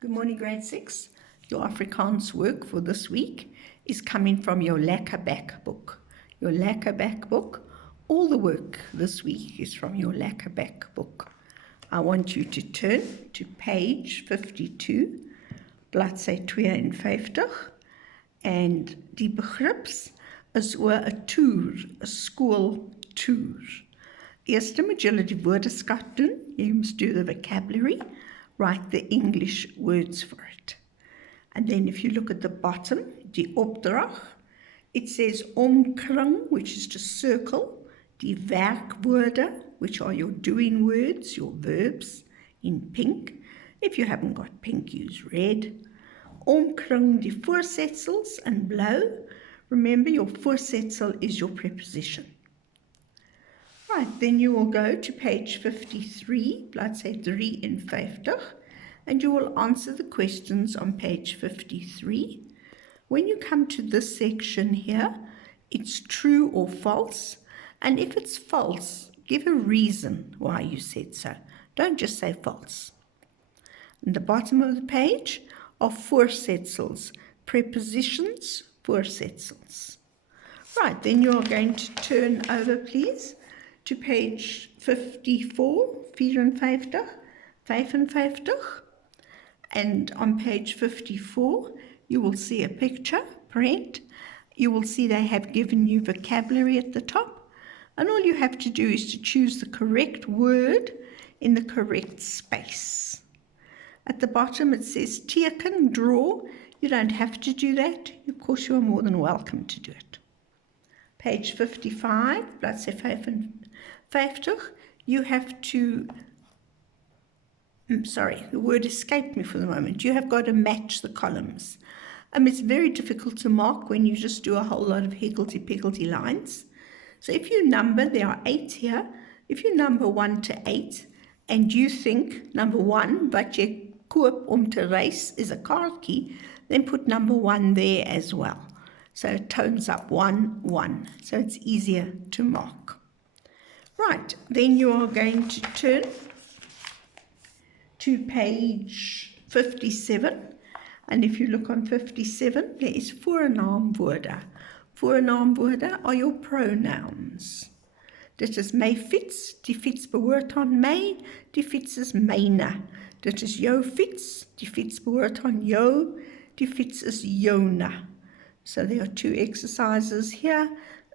Good morning, grade 6. Your Afrikaans work for this week is coming from your Lekker Back book. Your Lekker Back book, all the work this week is from your Lekker Back book. I want you to turn to page 52, bladsy 52, and die begrips is oor 'n toer, 'n skooltoer. Eerste moet julle die woordeskat doen. You must do the vocabulary. Write the English words for it. And then if you look at the bottom, die opdrag, it says omkring, which is to circle, die werkwoorde, which are your doing words, your verbs, in pink. If you haven't got pink, use red. Omkring die voorsetsels in blauw. Remember, your voorsetsel is your preposition. Right, then you will go to page 53, bladsy 53, and you will answer the questions on page 53. When you come to this section here, it's true or false, and if it's false, give a reason why you said so. Don't just say false. At the bottom of the page are voorsetsels, prepositions, voorsetsels. Right, then you are going to turn over, please, to page 54, 55, and on page 54 you will see a picture, print. You will see they have given you vocabulary at the top, and all you have to do is to choose the correct word in the correct space. At the bottom it says teken, draw. You don't have to do that. Of course, you are more than welcome to do it. Page 55, bladsy 55, you have to, the word escaped me for the moment. You have got to match the columns. It's very difficult to mark when you just do a whole lot of higgledy-piggledy lines. So if you number, there are 8 here. If you number 1 to 8, and you think number 1, wat jy koop om te reis, is a kaartjie, then put number 1 there as well. So it tones up 1, 1. So it's easier to mark. Right, then you are going to turn to page 57. And if you look on 57, there is voornaamwoorde. Voornaamwoorde are your pronouns. Dit is my fiets, die fiets behoort aan my, die fiets is myne. Dit is jou fiets, die fiets behoort aan jou, die fiets is joune. So there are 2 exercises here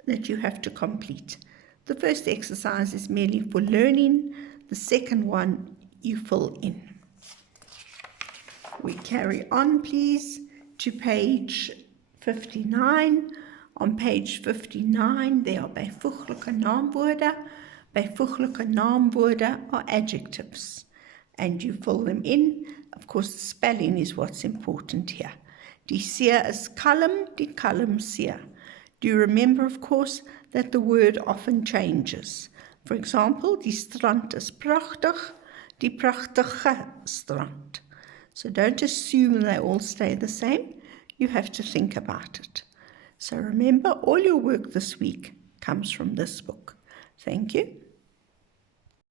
that you have to complete. The first exercise is merely for learning. The second one you fill in. We carry on, please, to page 59. On page 59, there are byvoeglike naamwoorde. Byvoeglike naamwoorde are adjectives, and you fill them in. Of course, the spelling is what's important here. Die see is kalm, die kalm see. Do you remember, of course, that the word often changes? For example, die strand is prachtig, die prachtige strand. So don't assume they all stay the same. You have to think about it. So remember, all your work this week comes from this book. Thank you.